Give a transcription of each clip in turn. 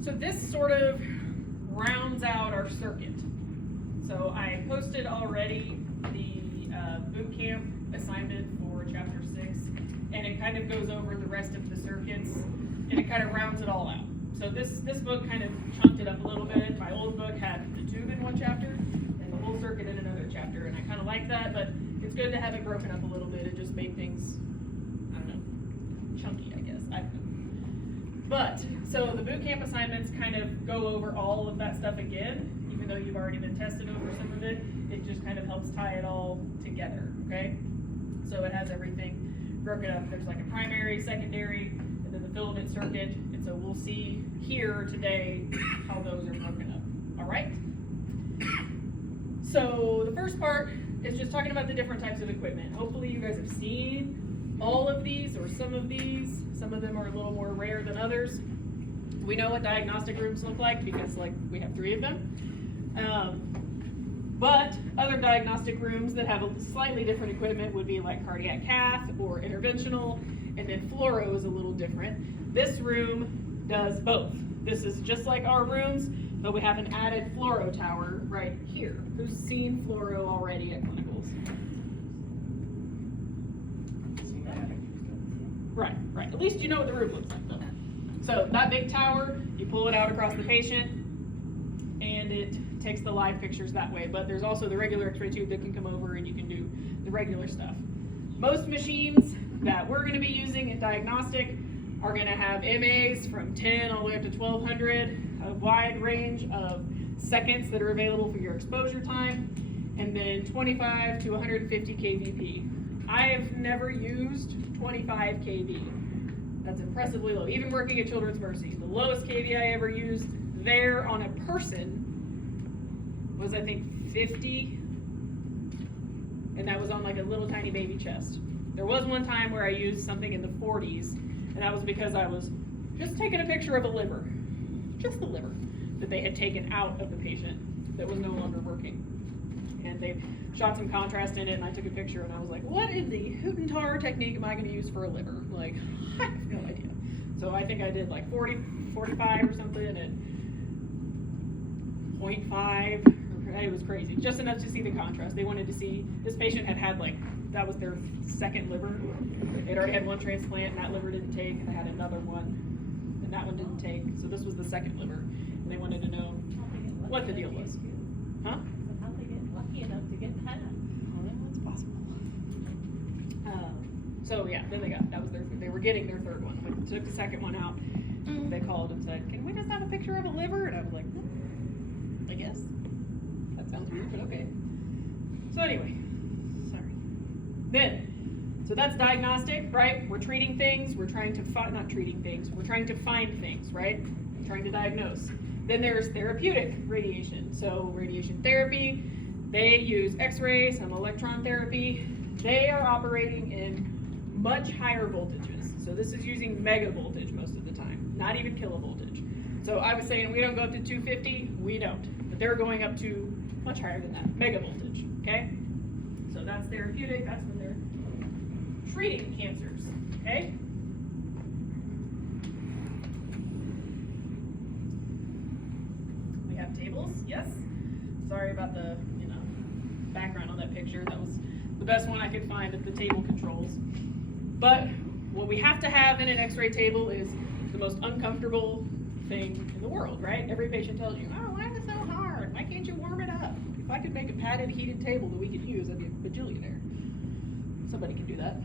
So this sort of rounds out our circuit. So I posted already the boot camp assignment for chapter 6, and it kind of goes over the rest of the circuits, and it kind of rounds it all out. So this book kind of chunked it up a little bit. My old book had the tube in one chapter and the whole circuit in another chapter, and I kind of like that, but it's good to have it broken up a little bit. It just made things, I don't know, chunky, I guess. I don't know. But, so the boot camp assignments kind of go over all of that stuff again, even though you've already been tested over some of it. It just kind of helps tie it all together, okay? So it has everything broken up. There's like a primary, secondary, and then the filament circuit. And so we'll see here today how those are broken up, all right? So the first part is just talking about the different types of equipment. Hopefully you guys have seen all of these or some of these. Some of them are a little more rare than others. We know what diagnostic rooms look like because we have 3 of them. But other diagnostic rooms that have a slightly different equipment would be like cardiac cath or interventional, and then fluoro is a little different. This room does both. This is just like our rooms, but we have an added fluoro tower right here. Who's seen fluoro already at clinicals? Right. At least you know what the room looks like though. So that big tower, you pull it out across the patient, and it takes the live pictures that way. But there's also the regular X-ray tube that can come over and you can do the regular stuff. Most machines that we're going to be using in diagnostic are going to have MAs from 10 all the way up to 1200, a wide range of seconds that are available for your exposure time, and then 25 to 150 kVp. I have never used 25 kV. That's impressively low. Even working at Children's Mercy, the lowest kV I ever used there on a person was, I think, 50, and that was on like a little tiny baby chest. There was one time where I used something in the 40s, and that was because I was just taking a picture of a liver, just the liver, that they had taken out of the patient that was no longer working. And they shot some contrast in it, and I took a picture, and I was like, what in the hoot and tar technique am I going to use for a liver? Like, I have no idea. So I think I did like 40, 45 or something at 0.5. It was crazy. Just enough to see the contrast. They wanted to see, this patient had like, that was their second liver. They'd already had one transplant, and that liver didn't take. They had another one, and that one didn't take. So this was the second liver, and they wanted to know what the deal was. Huh? Enough to get that. Well, that's possible. So yeah, then that was they were getting their third one. When they took the second one out, they called and said, "Can we just have a picture of a liver?" And I was like, I guess. That sounds weird, but okay. So anyway, sorry. Then, so that's diagnostic, right? We're treating things. We're trying to not treating things. We're trying to find things, right? We're trying to diagnose. Then there's therapeutic radiation. So radiation therapy. They use X-ray, some electron therapy. They are operating in much higher voltages. So this is using megavoltage most of the time, not even kilovoltage. So I was saying we don't go up to 250, we don't. But they're going up to much higher than that, megavoltage, okay? So that's therapeutic, that's when they're treating cancers, okay? We have tables, yes. Sorry about the background on that picture. That was the best one I could find at the table controls. But what we have to have in an X-ray table is the most uncomfortable thing in the world, right? Every patient tells you, oh, why is it so hard? Why can't you warm it up? If I could make a padded, heated table that we could use, I'd be a bajillionaire. Somebody can do that.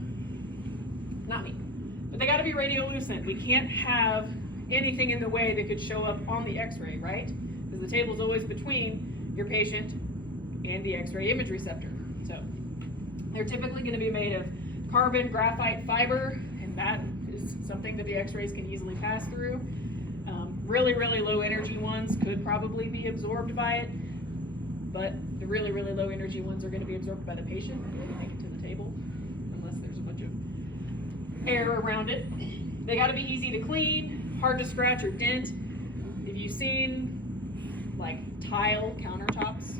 Not me. But they gotta be radiolucent. We can't have anything in the way that could show up on the X-ray, right? Because the table's always between your patient and the X-ray image receptor. So they're typically going to be made of carbon, graphite, fiber, and that is something that the X-rays can easily pass through. Really, really low energy ones could probably be absorbed by it, but the really, really low energy ones are going to be absorbed by the patient and really make it to the table, unless there's a bunch of air around it. They got to be easy to clean, hard to scratch or dent. Have you seen like tile countertops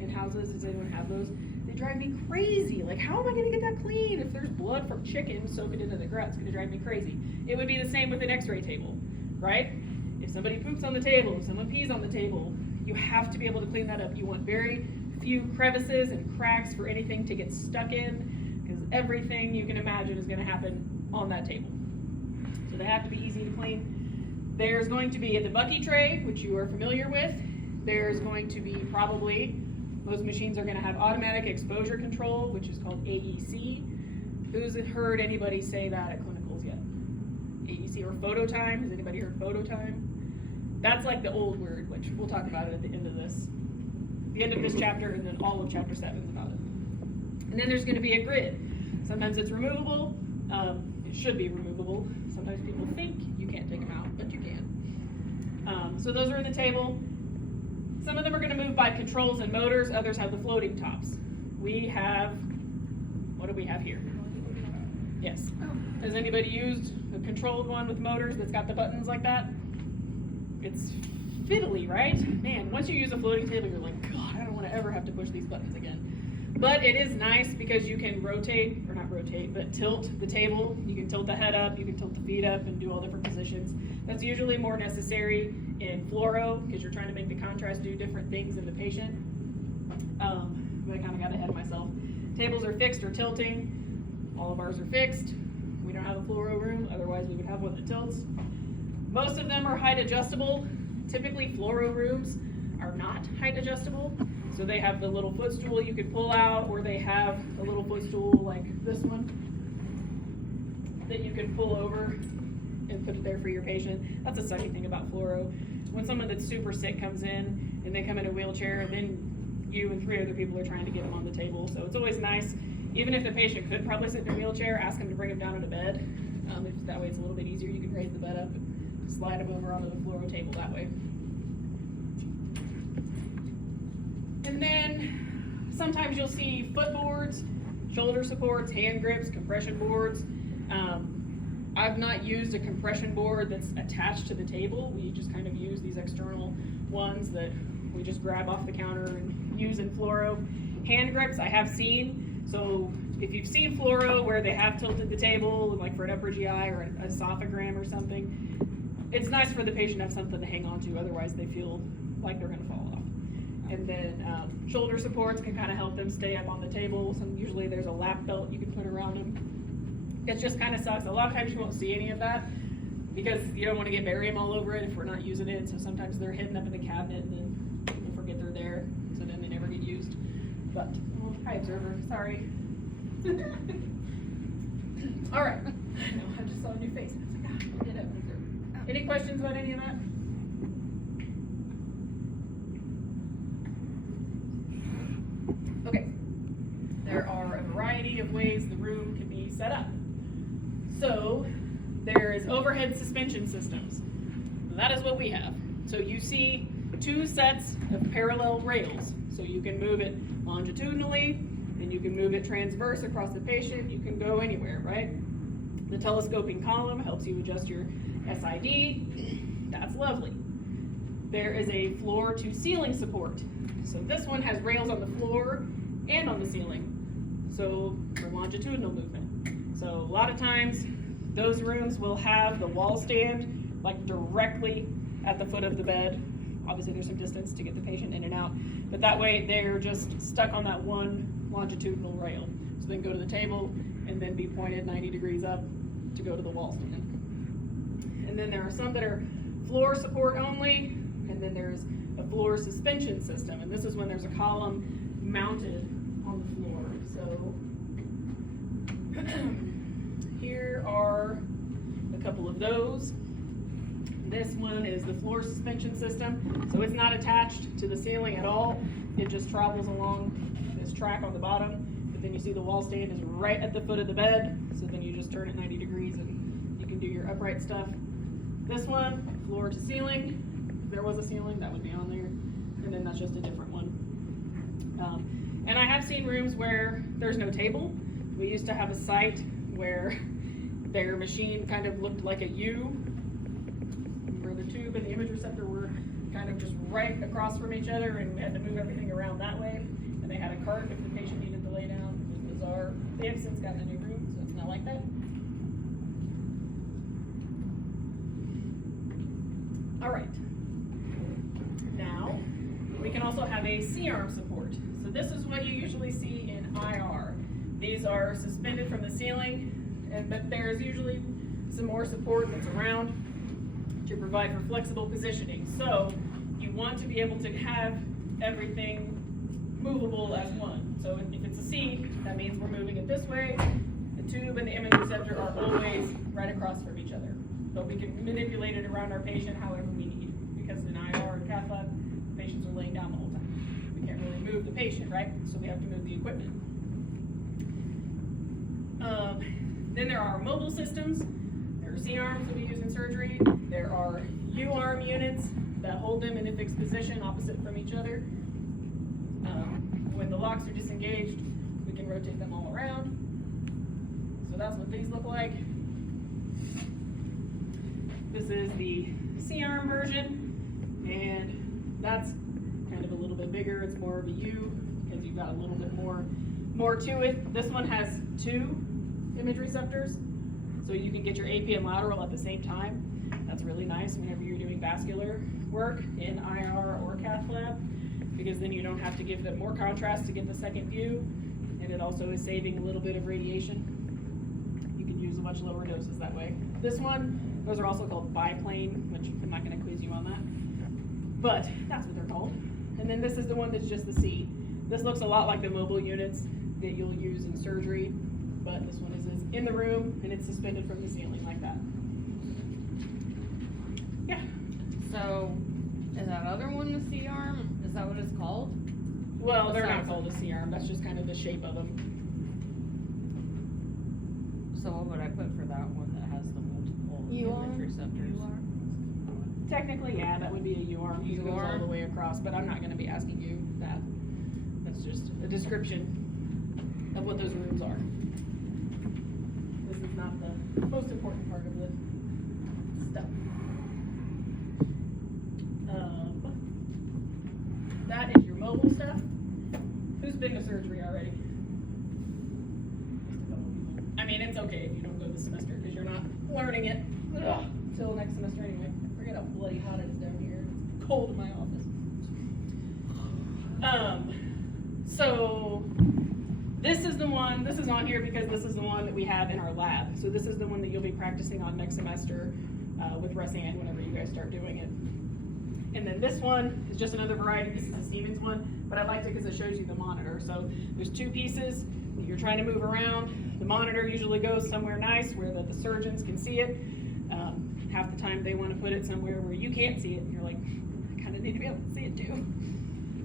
in houses? Does anyone have those? They drive me crazy. Like, how am I going to get that clean? If there's blood from chicken soaking into the grout, it's going to drive me crazy. It would be the same with an X-ray table, right? If somebody poops on the table, if someone pees on the table, you have to be able to clean that up. You want very few crevices and cracks for anything to get stuck in, because everything you can imagine is going to happen on that table. So they have to be easy to clean. There's going to be at the Bucky tray, which you are familiar with, there's going to be probably, most machines are going to have automatic exposure control, which is called AEC. Who's heard anybody say that at clinicals yet? AEC or photo time? Has anybody heard photo time? That's like the old word, which we'll talk about it at the end of this. The end of this chapter, and then all of chapter 7 is about it. And then there's going to be a grid. Sometimes it's removable. It should be removable. Sometimes people think you can't take them out, but you can. So those are in the table. Some of them are going to move by controls and motors. Others have the floating tops. We have, what do we have here? Yes. Has anybody used a controlled one with motors that's got the buttons like that? It's fiddly, right? Man, once you use a floating table, you're like, God, I don't want to ever have to push these buttons again. But it is nice because you can rotate, or not rotate, but tilt the table. You can tilt the head up, you can tilt the feet up and do all different positions. That's usually more necessary in fluoro because you're trying to make the contrast do different things in the patient. But I kind of got ahead of myself. Tables are fixed or tilting. All of ours are fixed. We don't have a fluoro room, otherwise we would have one that tilts. Most of them are height adjustable. Typically fluoro rooms are not height adjustable. So they have the little footstool you can pull out, or they have a little footstool like this one that you can pull over and put it there for your patient. That's a sucky thing about fluoro. When someone that's super sick comes in and they come in a wheelchair, and then you and 3 other people are trying to get them on the table. So it's always nice, even if the patient could probably sit in a wheelchair, ask them to bring them down on a bed. If that way it's a little bit easier. You can raise the bed up and slide them over onto the fluoro table that way. And then sometimes you'll see footboards, shoulder supports, hand grips, compression boards. I've not used a compression board that's attached to the table. We just kind of use these external ones that we just grab off the counter and use in fluoro. Hand grips I have seen. So if you've seen fluoro where they have tilted the table, like for an upper GI or an esophagram or something, it's nice for the patient to have something to hang on to, otherwise they feel like they're going to fall off. And then shoulder supports can kind of help them stay up on the table. Usually there's a lap belt you can put around them. It just kind of sucks. A lot of times you won't see any of that because you don't want to get barium all over it if we're not using it. So sometimes they're hidden up in the cabinet and then people forget they're there, so then they never get used. But, oh, hi observer, sorry. All right. I just saw a new face. I was like, ah, get up, observer. Any questions about any of that? Okay. There are a variety of ways the room can be set up. So there is overhead suspension systems. That is what we have. So you see 2 sets of parallel rails. So you can move it longitudinally, and you can move it transverse across the patient. You can go anywhere, right? The telescoping column helps you adjust your SID. That's lovely. There is a floor to ceiling support. So this one has rails on the floor and on the ceiling. So for longitudinal movement. So a lot of times those rooms will have the wall stand like directly at the foot of the bed. Obviously there's some distance to get the patient in and out, but that way they're just stuck on that one longitudinal rail. So they can go to the table and then be pointed 90 degrees up to go to the wall stand. And then there are some that are floor support only, and then there's a floor suspension system, and this is when there's a column mounted on the floor. So here are a couple of those. This one is the floor suspension system. So it's not attached to the ceiling at all. It just travels along this track on the bottom. But then you see the wall stand is right at the foot of the bed. So then you just turn it 90 degrees and you can do your upright stuff. This one, floor to ceiling. If there was a ceiling, that would be on there. And then that's just a different one. And I have seen rooms where there's no table. We used to have a site where their machine kind of looked like a U, where the tube and the image receptor were kind of just right across from each other, and we had to move everything around that way. And they had a cart if the patient needed to lay down. It was bizarre. They have since gotten a new room, so it's not like that. All right. Now, we can also have a C-arm support. So this is what you usually see in IR. These are suspended from the ceiling, but there's usually some more support that's around to provide for flexible positioning. So you want to be able to have everything movable as one. So if it's a C, that means we're moving it this way. The tube and the image receptor are always right across from each other. But we can manipulate it around our patient however we need. Because in IR and cath lab, patients are laying down the whole time. We can't really move the patient, right? So we have to move the equipment. Then there are mobile systems. There are C-arms that we use in surgery. There are U-arm units that hold them in a fixed position opposite from each other. When the locks are disengaged, we can rotate them all around. So that's what these look like. This is the C-arm version, and that's kind of a little bit bigger. It's more of a U because you've got a little bit more to it. This one has 2 image receptors, so you can get your AP and lateral at the same time. That's really nice whenever you're doing vascular work in IR or cath lab, because then you don't have to give them more contrast to get the second view, and it also is saving a little bit of radiation. You can use much lower doses that way. This one, those are also called biplane, which I'm not going to quiz you on that, but that's what they're called. And then this is the one that's just the C. This looks a lot like the mobile units that you'll use in surgery, but this one is in the room and it's suspended from the ceiling like that. Yeah. So, is that other one the C-arm? Is that what it's called? Well, they're not called a C-arm. That's just kind of the shape of them. So what would I put for that one that has the multiple image receptors? Technically, yeah, that would be a U-arm. It goes all the way across, but I'm not going to be asking you that. That's just a description of what those rooms are. This is not the most important part of the stuff. That is your mobile stuff. Who's been to surgery already? Just a couple people. I mean, it's okay if you don't go this semester because you're not learning it until next semester anyway. Forget how bloody hot it is down here. It's cold in my office. So this is the one, this is on here because this is the one that we have in our lab. So this is the one that you'll be practicing on next semester with Russ-Ann whenever you guys start doing it. And then this one is just another variety. This is a Siemens one, but I liked it because it shows you the monitor. So there's 2 pieces that you're trying to move around. The monitor usually goes somewhere nice where the surgeons can see it. Half the time they want to put it somewhere where you can't see it. And you're like, I kind of need to be able to see it too.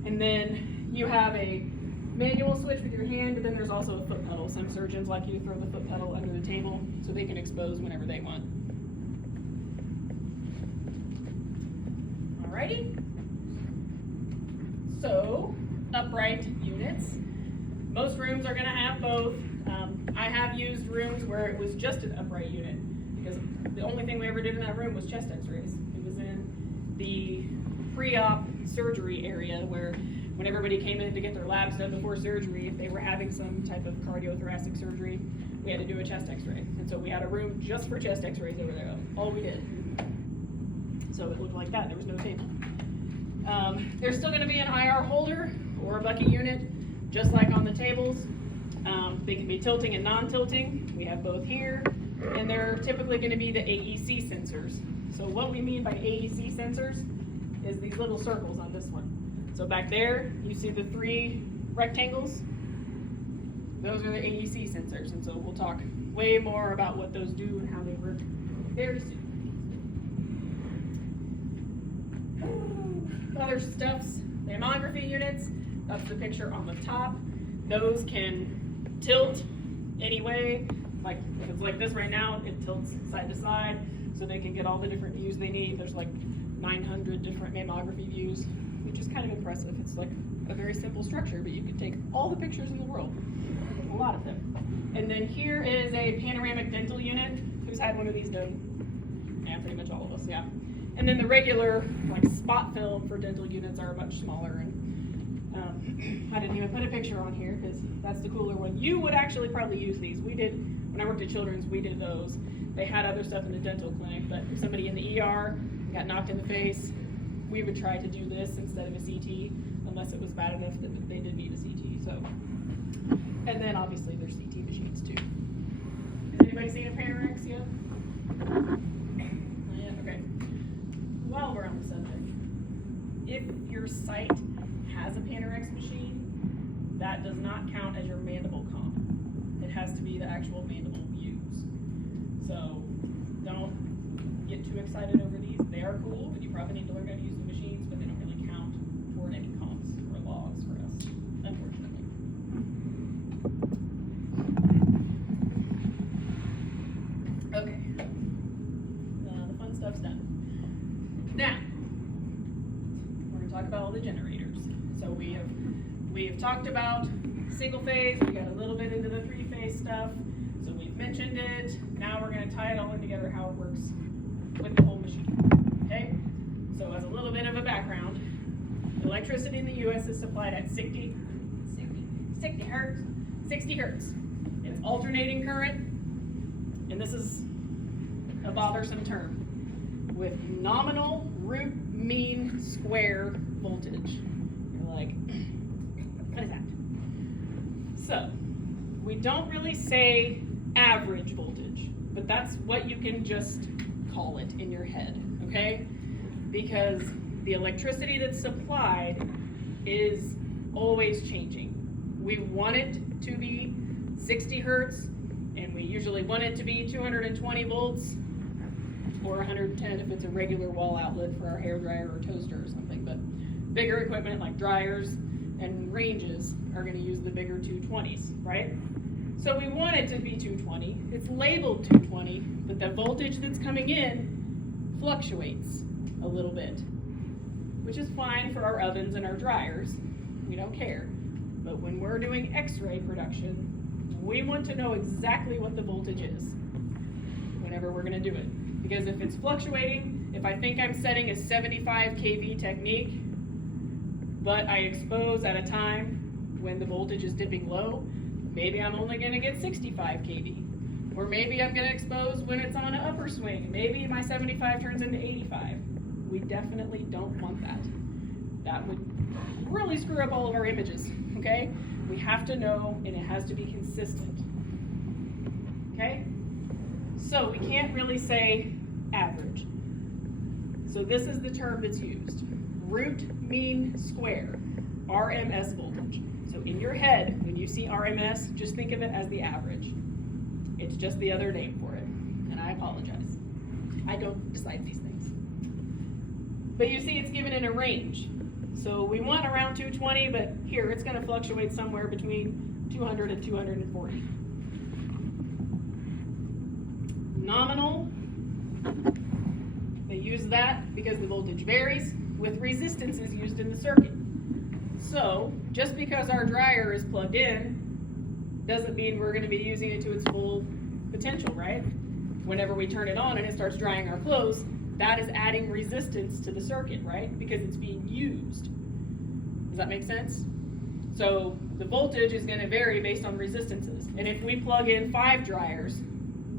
And then you have a manual switch with your hand, but then there's also a foot pedal. Some surgeons like you to throw the foot pedal under the table so they can expose whenever they want. Alrighty. So, upright units. Most rooms are going to have both. I have used rooms where it was just an upright unit because the only thing we ever did in that room was chest x-rays. It was in the pre-op surgery area where when everybody came in to get their labs done before surgery, if they were having some type of cardiothoracic surgery, we had to do a chest x-ray. And so we had a room just for chest x-rays over there. All we did. So it looked like that. There was no table. There's still going to be an IR holder or a bucket unit, just like on the tables. They can be tilting and non-tilting. We have both here. And they're typically going to be the AEC sensors. So what we mean by AEC sensors is these little circles on this one. So back there, you see the 3 rectangles. Those are the AEC sensors. And so we'll talk way more about what those do and how they work very soon. Other stuffs, mammography units, that's the picture on the top. Those can tilt any way. Like if it's like this right now, it tilts side to side so they can get all the different views they need. There's like 900 different mammography views, which is kind of impressive. It's like a very simple structure, but you can take all the pictures in the world, a lot of them. And then here is a panoramic dental unit. Who's had one of these done? Yeah, pretty much all of us, yeah. And then the regular like spot film for dental units are much smaller, and I didn't even put a picture on here because that's the cooler one. You would actually probably use these. We did, when I worked at Children's, we did those. They had other stuff in the dental clinic, but if somebody in the ER got knocked in the face, we would try to do this instead of a CT, unless it was bad enough that they did need a CT, so. And then obviously there's CT machines too. Has anybody seen a Panorex yet? Not yet, okay. While we're on the subject, if your site has a Panorex machine, that does not count as your mandible comp. It has to be the actual mandible views. So don't get too excited over these. They are cool, but you probably need to learn how to use the machines, but they don't really count toward any comps or logs for us, unfortunately. Okay. The fun stuff's done. Now, we're going to talk about all the generators. So we have talked about single phase, we got a little bit into the 3-phase stuff, so we've mentioned it. Now we're going to tie it all in together how it works with the whole machine. Okay? So as a little bit of a background, electricity in the US is supplied at 60 hertz. 60 hertz. It's alternating current, and this is a bothersome term, with nominal root mean square voltage. You're like, what is that? So, we don't really say average voltage, but that's what you can just call it in your head, okay? Because the electricity that's supplied is always changing. We want it to be 60 hertz, and we usually want it to be 220 volts, or 110 if it's a regular wall outlet for our hair dryer or toaster or something. But bigger equipment like dryers and ranges are going to use the bigger 220s, right? So we want it to be 220. It's labeled 220, but the voltage that's coming in fluctuates a little bit, which is fine for our ovens and our dryers. We don't care. But when we're doing X-ray production, we want to know exactly what the voltage is whenever we're going to do it. Because if it's fluctuating, if I think I'm setting a 75 kV technique, but I expose at a time when the voltage is dipping low, maybe I'm only going to get 65 kV. Or maybe I'm going to expose when it's on an upper swing. Maybe my 75 turns into 85. We definitely don't want that. That would really screw up all of our images, okay? We have to know, and it has to be consistent, okay? So we can't really say average. So this is the term that's used. Root mean square, RMS voltage. So in your head, when you see RMS, just think of it as the average. It's just the other name for it, and I apologize. I don't decide these things. But you see it's given in a range. So we want around 220, but here it's going to fluctuate somewhere between 200 and 240. Nominal, they use that because the voltage varies with resistances used in the circuit. So just because our dryer is plugged in doesn't mean we're going to be using it to its full potential, right? Whenever we turn it on and it starts drying our clothes, that is adding resistance to the circuit, right? Because it's being used. Does that make sense? So the voltage is going to vary based on resistances. And if we plug in 5 dryers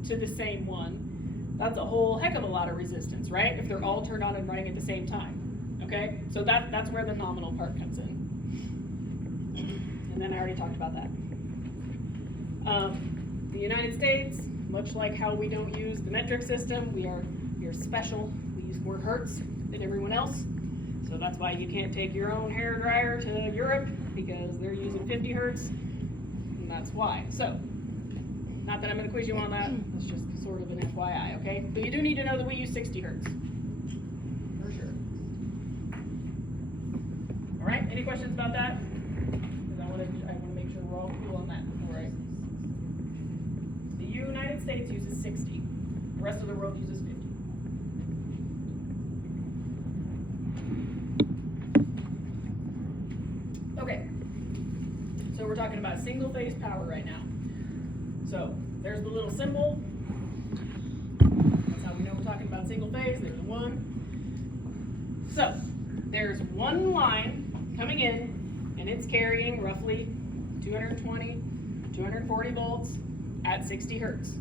to the same one, that's a whole heck of a lot of resistance, right? If they're all turned on and running at the same time. Okay? So that's where the nominal part comes in. And then I already talked about that. The United States, much like how we don't use the metric system, we are special. We use more hertz than everyone else. So that's why you can't take your own hair dryer to Europe, because they're using 50 hertz, and that's why. So, not that I'm going to quiz you on that, that's just sort of an FYI, okay? But you do need to know that we use 60 hertz, for sure. All right, any questions about that? Because I want to make sure we're all cool on that before I... The United States uses 60. The rest of the world uses 50. Okay, so we're talking about single phase power right now. So there's the little symbol. That's how we know we're talking about single phase. There's one. So there's one line coming in, and it's carrying roughly 220, 240 volts at 60 hertz.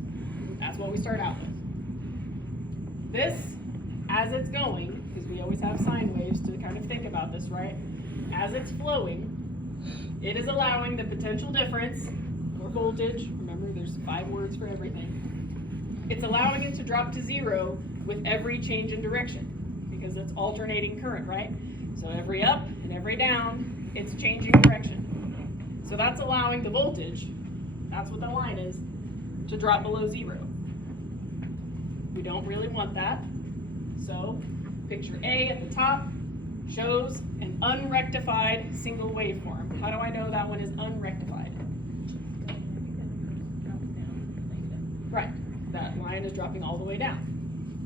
That's what we start out with. This as it's going, because we always have sine waves to kind of think about this, right? As it's flowing, it is allowing the potential difference, or voltage, remember there's 5 words for everything. It's allowing it to drop to 0 with every change in direction, because it's alternating current, right? So every up and every down, it's changing direction. So that's allowing the voltage, that's what the line is, to drop below 0. We don't really want that. So picture A at the top shows an unrectified single waveform. How do I know that one is unrectified? Right, that line is dropping all the way down.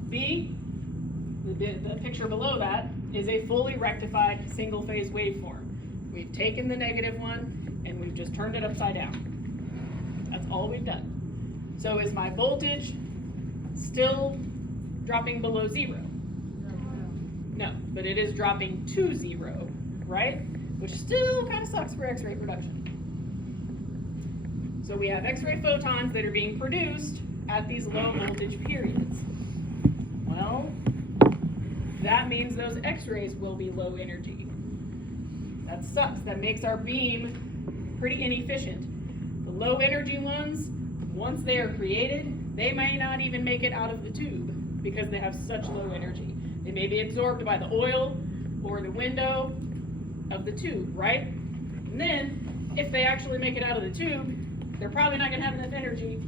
B, the picture below that, is a fully rectified single phase waveform. We've taken the negative one and we've just turned it upside down. That's all we've done. So is my voltage still dropping below 0? No, but it is dropping to 0, right? Which still kind of sucks for X-ray production. So we have X-ray photons that are being produced at these low voltage periods. Well, that means those X-rays will be low energy. That sucks. That makes our beam pretty inefficient. The low energy ones, once they are created, they may not even make it out of the tube because they have such low energy. They may be absorbed by the oil or the window of the tube, right? And then, if they actually make it out of the tube, they're probably not going to have enough energy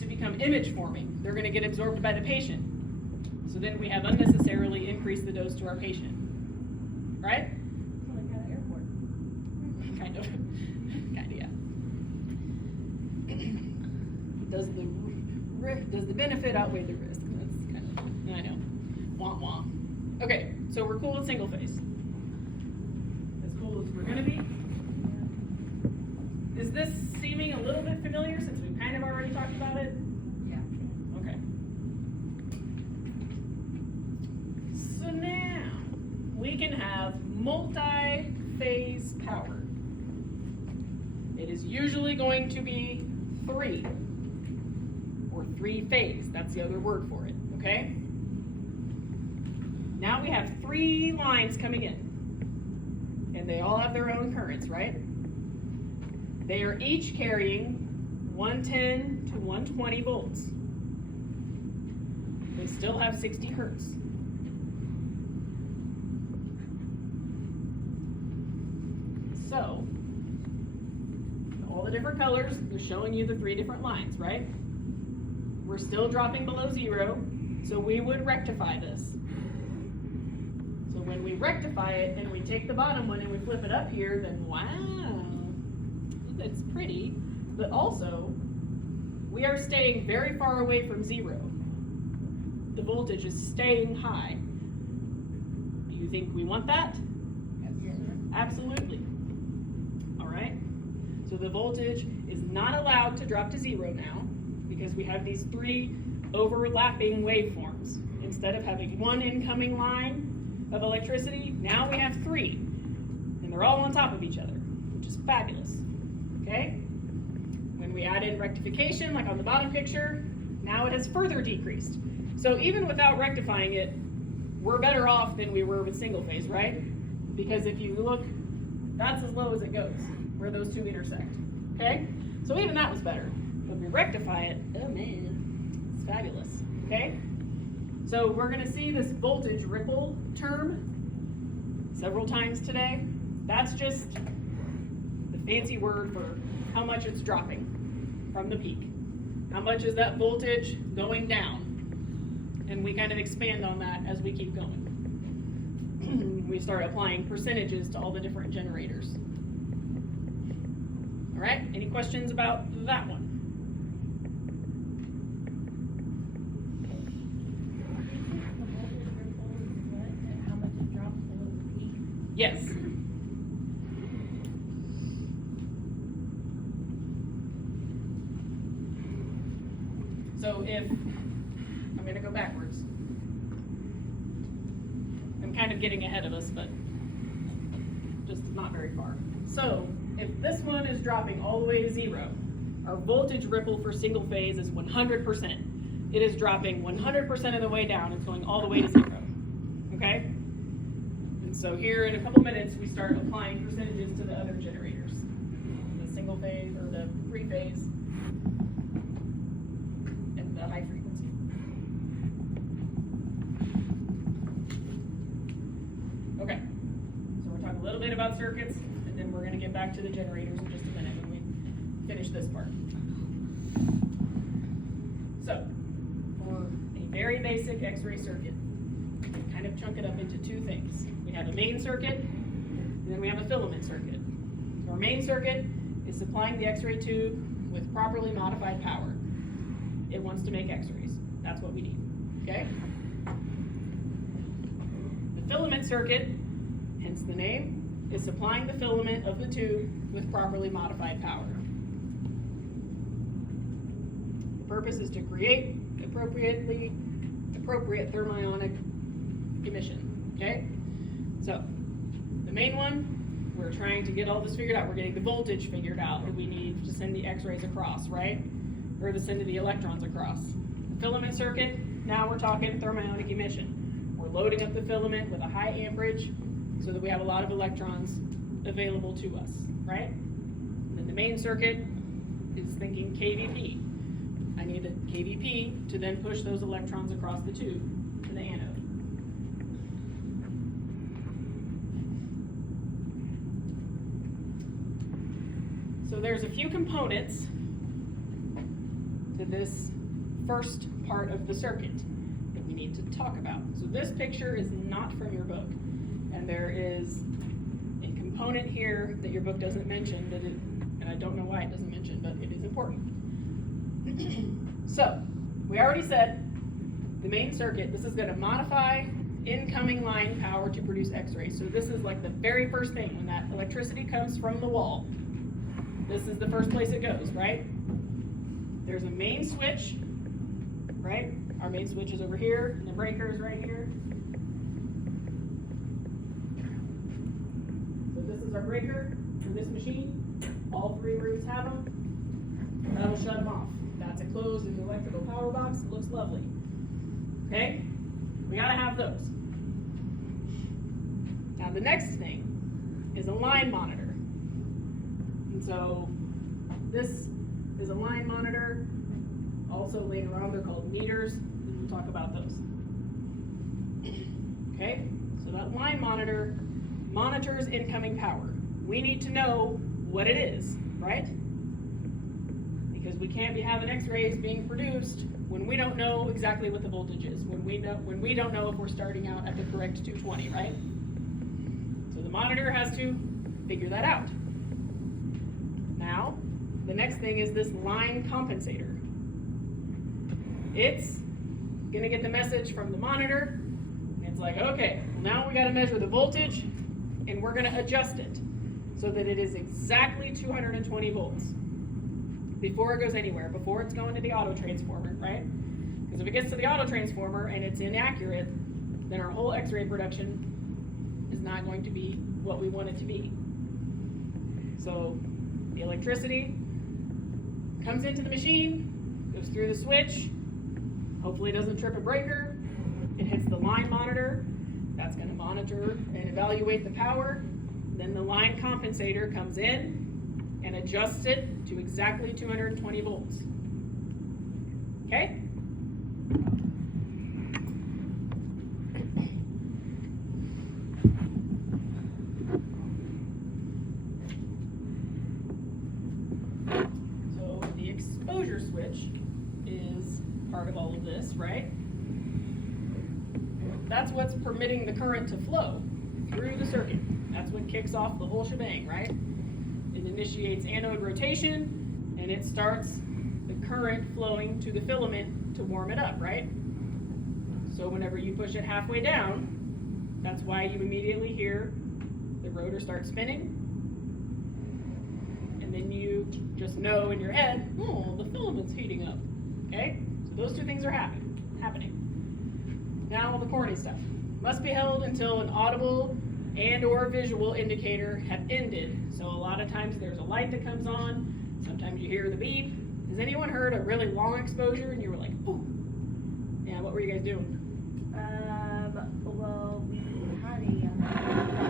to become image forming. They're going to get absorbed by the patient. So then we have unnecessarily increased the dose to our patient, right? Like at an airport. Kind of, yeah. Does the benefit outweigh the risk? That's kind of, I know. Wah wah. Okay, so we're cool with single phase. As cool as we're gonna be. Is this seeming a little bit familiar since we've kind of already talked about it? Yeah. Okay. So now we can have multi-phase power. It is usually going to be 3 or 3-phase. That's the other word for it, okay? Now we have 3 lines coming in, and they all have their own currents, right? They are each carrying 110 to 120 volts. They still have 60 hertz. So, all the different colors, they're showing you the 3 different lines, right? We're still dropping below 0, so we would rectify this. So when we rectify it and we take the bottom one and we flip it up here, then wow, it's pretty, but also we are staying very far away from 0. The voltage is staying high. Do you think we want that? Yes. Absolutely. All right. So the voltage is not allowed to drop to 0 now because we have these 3 overlapping waveforms. Instead of having 1 incoming line of electricity, now we have 3. And they're all on top of each other, which is fabulous. Okay? When we add in rectification, like on the bottom picture, now it has further decreased. So even without rectifying it, we're better off than we were with single phase, right? Because if you look, that's as low as it goes, where those 2 intersect. Okay? So even that was better. When we rectify it, oh man, it's fabulous. Okay? So we're going to see this voltage ripple term several times today. That's just the fancy word for how much it's dropping from the peak. How much is that voltage going down? And we kind of expand on that as we keep going. We start applying percentages to all the different generators. All right, any questions about that one? The voltage ripple is what and how much it drops below the peak. Yes. So if, I'm going to go backwards. I'm kind of getting ahead of us, but just not very far. So if this one is dropping all the way to 0, our voltage ripple for single phase is 100%. It is dropping 100% of the way down. It's going all the way to 0. so here in a couple minutes, we start applying percentages to the other generators. The single phase or the three phase and the high frequency. Okay, so we're talking a little bit about circuits, and then we're gonna get back to the generators in just a minute when we finish this part. So, for a very basic X-ray circuit, we can kind of chunk it up into two things. We have a main circuit, and then we have a filament circuit. So our main circuit is supplying the X-ray tube with properly modified power. It wants to make X-rays. That's what we need, okay? The filament circuit, hence the name, is supplying the filament of the tube with properly modified power. The purpose is to create appropriate thermionic emission, okay? So, the main one, we're trying to get all this figured out. We're getting the voltage figured out that we need to send the X-rays across, right? Or to send the electrons across. The filament circuit, now we're talking thermionic emission. We're loading up the filament with a high amperage so that we have a lot of electrons available to us, right? And then the main circuit is thinking KVP. I need the KVP to then push those electrons across the tube to the anode. So there's a few components to this first part of the circuit that we need to talk about. So this picture is not from your book, and there is a component here that your book doesn't mention, and I don't know why it doesn't mention, but it is important. So, we already said the main circuit, this is going to modify incoming line power to produce X-rays. So this is like the very first thing when that electricity comes from the wall. This is the first place it goes, right? There's a main switch, right? Our main switch is over here, and the breaker is right here. So this is our breaker for this machine. All three rooms have them. That'll shut them off. That's enclosed in the electrical power box. It looks lovely. Okay? We gotta have those. Now the next thing is a line monitor. And so this is a line monitor. Also later on they're called meters, and we'll talk about those. Okay? So that line monitor monitors incoming power. We need to know what it is, right? Because we can't be having X-rays being produced when we don't know exactly what the voltage is, when we don't know if we're starting out at the correct 220, right? So the monitor has to figure that out. Now, the next thing is this line compensator. It's gonna get the message from the monitor, and it's like, okay, well now we gotta measure the voltage, and we're gonna adjust it so that it is exactly 220 volts. Before it goes anywhere, before it's going to the auto transformer, right? Because if it gets to the auto transformer and it's inaccurate, then our whole X-ray production is not going to be what we want it to be. So the electricity comes into the machine, goes through the switch, hopefully it doesn't trip a breaker, it hits the line monitor, that's going to monitor and evaluate the power, then the line compensator comes in and adjusts it to exactly 220 volts. Okay? So the exposure switch is part of all of this, right? That's what's permitting the current to flow through the circuit. That's what kicks off the whole shebang, right? It initiates anode rotation, and it starts the current flowing to the filament to warm it up, right? So whenever you push it halfway down, that's why you immediately hear the rotor start spinning. And then you just know in your head, oh, the filament's heating up, okay? So those two things are happening. Now the corny stuff. Must be held until an audible and or visual indicator have ended. So a lot of times there's a light that comes on, sometimes you hear the beep. Has anyone heard a really long exposure and you were like, oh, yeah, what were you guys doing? Well, we had a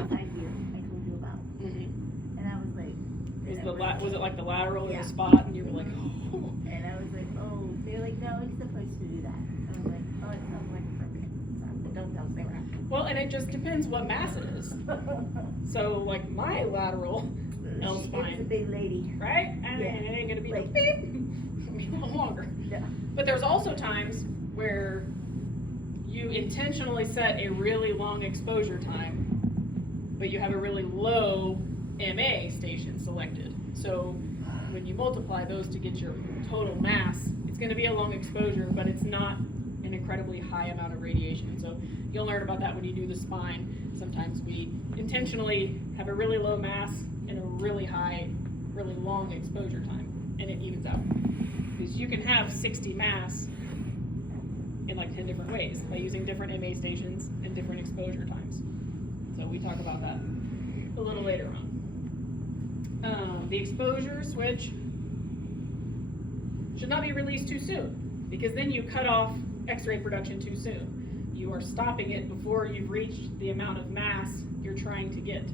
was it like the lateral or Yeah. the spot, and you were like, oh. And I was like, oh, they're like, no, he's supposed to do that. I was like, oh, it sounds like okay. So, don't tell Sarah. Well, and it just depends what mass it is. So, like my lateral L It's a spine, big lady. right? I mean, Yeah. it ain't gonna be Like- like beep. It'll be a little longer. Yeah. But there's also times where you intentionally set a really long exposure time, but you have a really low MA station selected. So when you multiply those to get your total mass, it's gonna be a long exposure, but it's not an incredibly high amount of radiation. So you'll learn about that when you do the spine. Sometimes we intentionally have a really low mass and a really high, really long exposure time, and it evens out. Because you can have 60 mass in like 10 different ways by using different MA stations and different exposure times. So we talk about that a little later on. The exposure switch should not be released too soon, because then you cut off X-ray production too soon. You are stopping it before you've reached the amount of mass you're trying to get.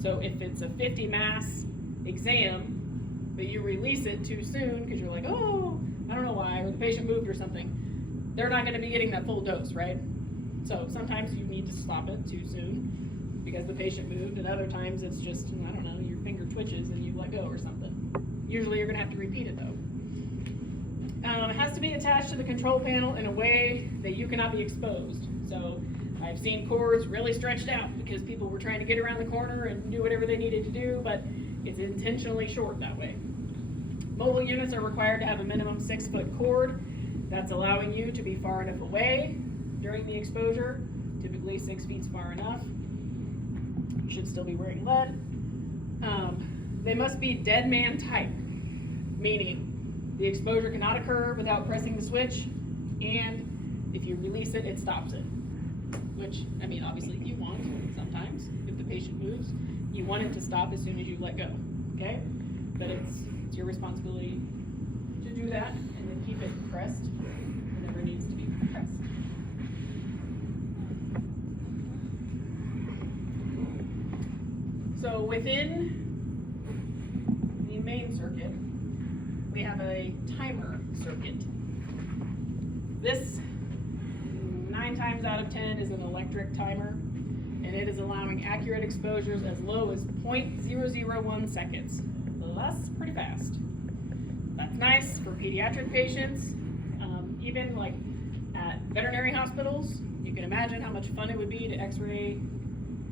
So if it's a 50 mass exam, but you release it too soon because you're like, oh, I don't know why, or the patient moved or something, they're not going to be getting that full dose, right? So sometimes you need to stop it too soon because the patient moved, and other times it's just, I don't know, your finger twitches and you let go or something. Usually you're going to have to repeat it though. It has to be attached to the control panel in a way that you cannot be exposed. So I've seen cords really stretched out because people were trying to get around the corner and do whatever they needed to do, but it's intentionally short that way. Mobile units are required to have a minimum 6-foot cord. That's allowing you to be far enough away during the exposure. Typically 6 feet's far enough. You should still be wearing lead. They must be dead man type, meaning the exposure cannot occur without pressing the switch, and if you release it, it stops it. Which, I mean, obviously you want sometimes, if the patient moves, you want it to stop as soon as you let go, okay? But it's your responsibility to do that, and then keep it pressed whenever it needs to be pressed. So within the main circuit, we have a timer circuit. This, 9 times out of 10, is an electric timer, and it is allowing accurate exposures as low as 0.001 seconds. That's pretty fast. That's nice for pediatric patients. Even like at veterinary hospitals, you can imagine how much fun it would be to x-ray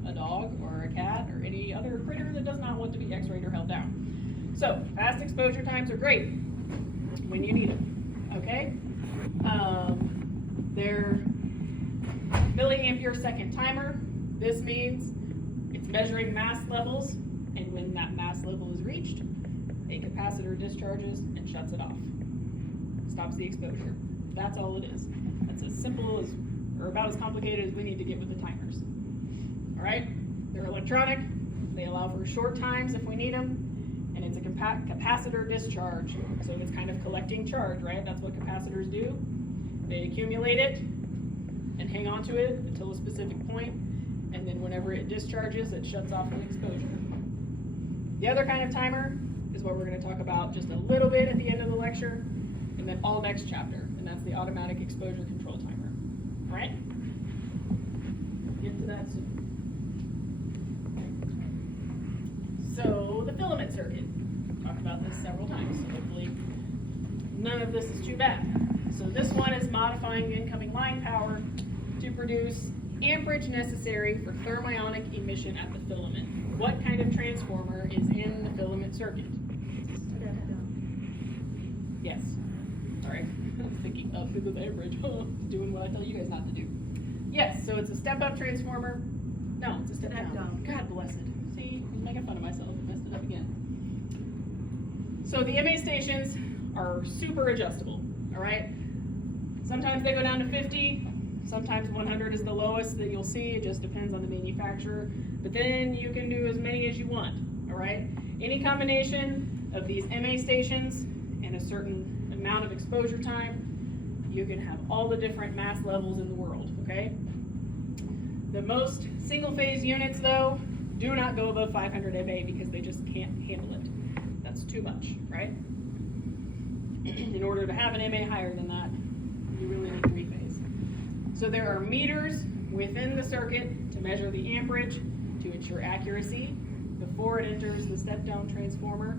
a dog or a cat or any other critter that does not want to be x-rayed or held down. So fast exposure times are great when you need them, okay? They're milliampere second timer. This means it's measuring mass levels, and when that mass level is reached, a capacitor discharges and shuts it off. Stops the exposure. That's all it is. That's as simple as, or about as complicated as we need to get with the timers. All right? They're electronic. They allow for short times if we need them, and it's a capacitor discharge. So it's kind of collecting charge, right? That's what capacitors do. They accumulate it and hang on to it until a specific point, and then whenever it discharges, it shuts off the exposure. The other kind of timer is what we're going to talk about just a little bit at the end of the lecture, and then all next chapter, and that's the automatic exposure control timer. All right? Get to that soon. So the filament circuit. Talked about this several times, so hopefully none of this is too bad. So this one is modifying the incoming line power to produce amperage necessary for thermionic emission at the filament. What kind of transformer is in the filament circuit? Yes. Sorry. I was thinking up because of the amperage. Doing what I tell you guys not to do. Yes, so it's a step-up transformer. No, it's a step-down. God bless it. See, I'm making fun of myself. I messed it up again. So the MA stations are super adjustable, all right? Sometimes they go down to 50, sometimes 100 is the lowest that you'll see. It just depends on the manufacturer. But then you can do as many as you want, all right? Any combination of these MA stations and a certain amount of exposure time, you can have all the different mass levels in the world, okay? The most single-phase units, though, do not go above 500 MA because they just can't handle it. That's too much, right? In order to have an MA higher than that, you really need 3-phase. So there are meters within the circuit to measure the amperage to ensure accuracy before it enters the step-down transformer,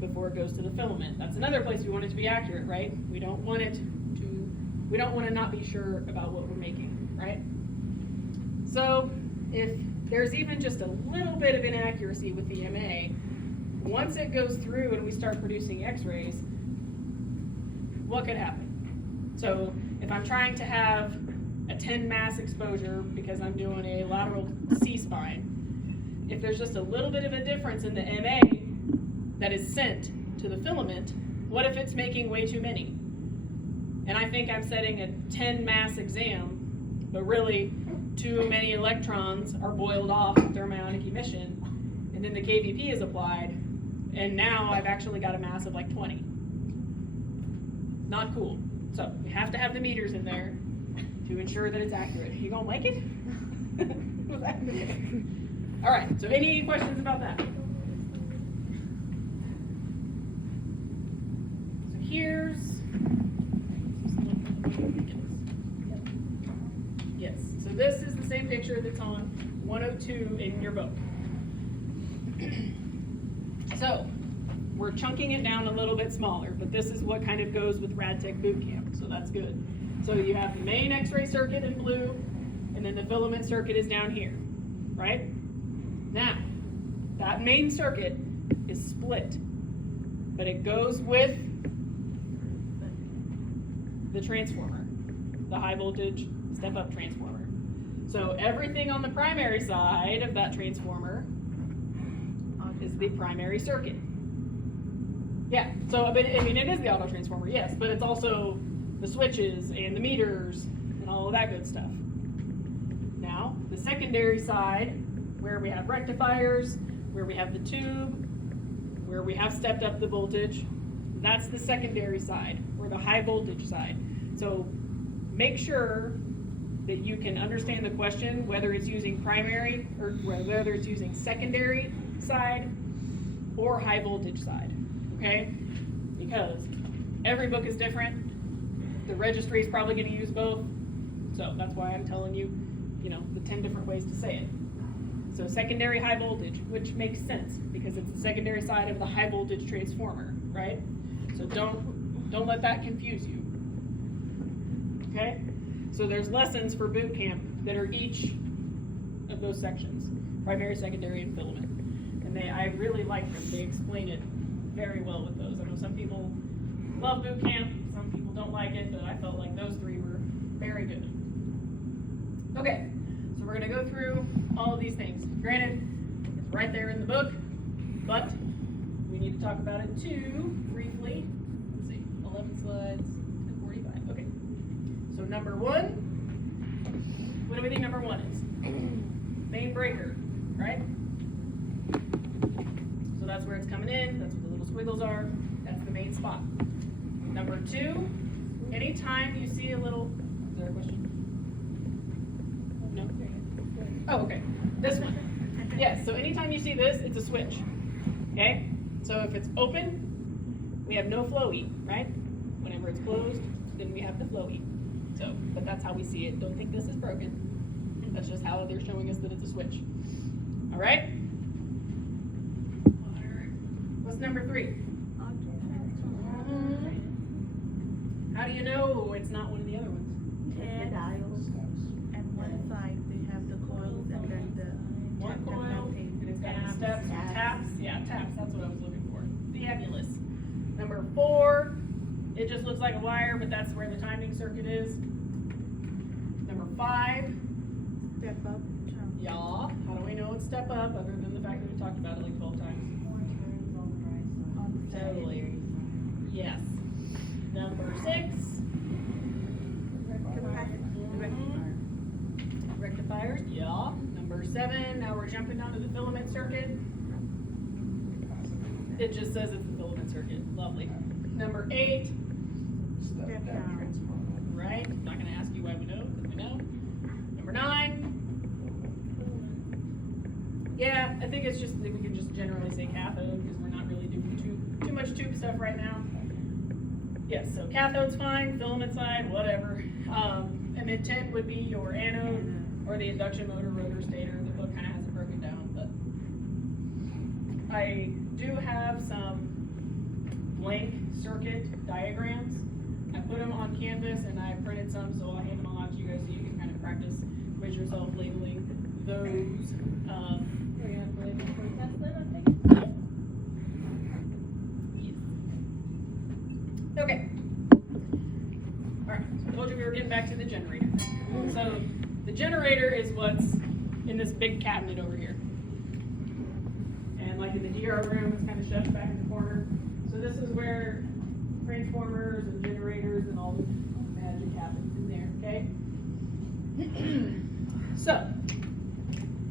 before it goes to the filament. That's another place we want it to be accurate, right? We don't want to not be sure about what we're making, right? So if there's even just a little bit of inaccuracy with the MA, once it goes through and we start producing X-rays, what could happen? So if I'm trying to have a 10 mass exposure because I'm doing a lateral C-spine, if there's just a little bit of a difference in the MA that is sent to the filament, what if it's making way too many? And I think I'm setting a 10 mass exam, but really too many electrons are boiled off with thermionic emission, and then the KVP is applied, and now I've actually got a mass of like 20. Not cool. So we have to have the meters in there to ensure that it's accurate. You gonna like it? All right, so any questions about that? So here's, yes, so this is the same picture that's on 102 in your book. So we're chunking it down a little bit smaller, but this is what kind of goes with RadTech Boot Camp, so that's good. So you have the main X-ray circuit in blue, and then the filament circuit is down here, right? Now, that main circuit is split, but it goes with the transformer, the high voltage step-up transformer. So everything on the primary side of that transformer is the primary circuit. Yeah, so but, I mean, it is the auto transformer, yes, but it's also the switches and the meters and all of that good stuff. Now, the secondary side, where we have rectifiers, where we have the tube, where we have stepped up the voltage, that's the secondary side, or the high voltage side. So make sure that you can understand the question, whether it's using primary, or whether it's using secondary side or high voltage side, okay? Because every book is different. The registry is probably going to use both. So that's why I'm telling you, the 10 different ways to say it. So secondary high voltage, which makes sense because it's the secondary side of the high voltage transformer, right? So don't let that confuse you. Okay? So there's lessons for boot camp that are each of those sections, primary, secondary, and filament. And I really like them. They explain it very well with those. I know some people love boot camp, some people don't like it, but I felt like those three were very good. Okay, so we're gonna go through all of these things. Granted, it's right there in the book, but we need to talk about it too, briefly. Let's see, 11 slides and 45, okay. So number one, what do we think number one is? Main breaker, right? So that's where it's coming in, that's what the little squiggles are, that's the main spot. Number two, anytime you see a little, is there a question? No? Oh, okay, this one. Yes, so anytime you see this, it's a switch, okay? So if it's open, we have no flow E, right? Whenever it's closed, then we have the flow E. So, but that's how we see it. Don't think this is broken. That's just how they're showing us that it's a switch. All right? What's number three? How do you know it's not one of the other ones? The dials. And one side, they have the coils and then the. One coil, and it's got the steps, taps. Yeah, taps, that's what I was looking for. Fabulous. Number four, it just looks like a wire, but that's where the timing circuit is. Number five, Step up. yeah, how do we know it's step up, other than the fact that we talked about it like 12 times? Totally. Yes. Number six. Rectifiers, yeah. Number seven, now we're jumping down to the filament circuit. It just says it's the filament circuit, lovely. Number eight, Step down. right, I'm not gonna ask you why we know, because we know. Number nine, Yeah, I think it's just that we can just generally say cathode because we're not really doing too much tube stuff right now. Yes, so cathode's fine, filament side, whatever. And then 10 would be your anode or the induction motor, rotor, stator. The book kind of has it broken down, but I do have some blank circuit diagrams. I put them on Canvas and I printed some, so I'll hand them all out to you guys so you can kind of practice with yourself labeling those. We're gonna play the test then, I'm thinking. Okay. Alright, so I told you we were getting back to the generator. So the generator is what's in this big cabinet over here. And like in the DR room, it's kind of shoved back in the corner. So this is where transformers and generators and all the magic happens in there, okay? So,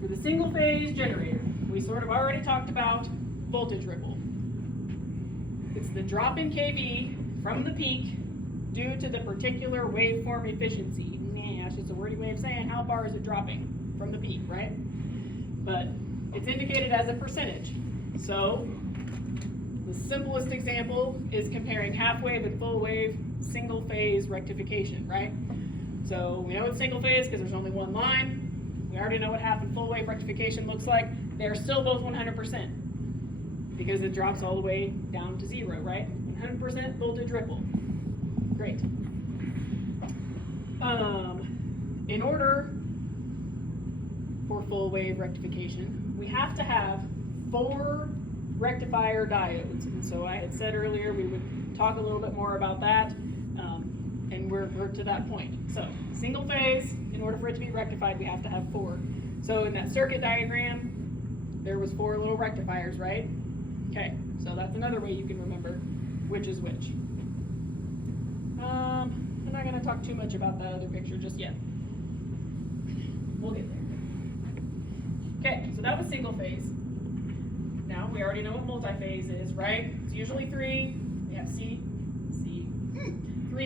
for the single phase generator, we sort of already talked about voltage ripple. It's the drop in kV from the peak due to the particular waveform efficiency. It's just a wordy way of saying how far is it dropping from the peak, right? But it's indicated as a percentage. So the simplest example is comparing half wave and full wave single phase rectification, right? So we know it's single phase because there's only one line. We already know what half and full wave rectification looks like. They're still both 100% because it drops all the way down to 0, right? 100% voltage ripple. Great. In order for full wave rectification, we have to have 4 rectifier diodes. And so I had said earlier we would talk a little bit more about that, and we're to that point. So single phase, in order for it to be rectified, we have to have 4. So in that circuit diagram, there was 4 little rectifiers, right? Okay, so that's another way you can remember which is which. I'm not going to talk too much about that other picture just yet. We'll get there. Okay, so that was single phase. Now we already know what multi-phase is, right? It's usually 3. We have 3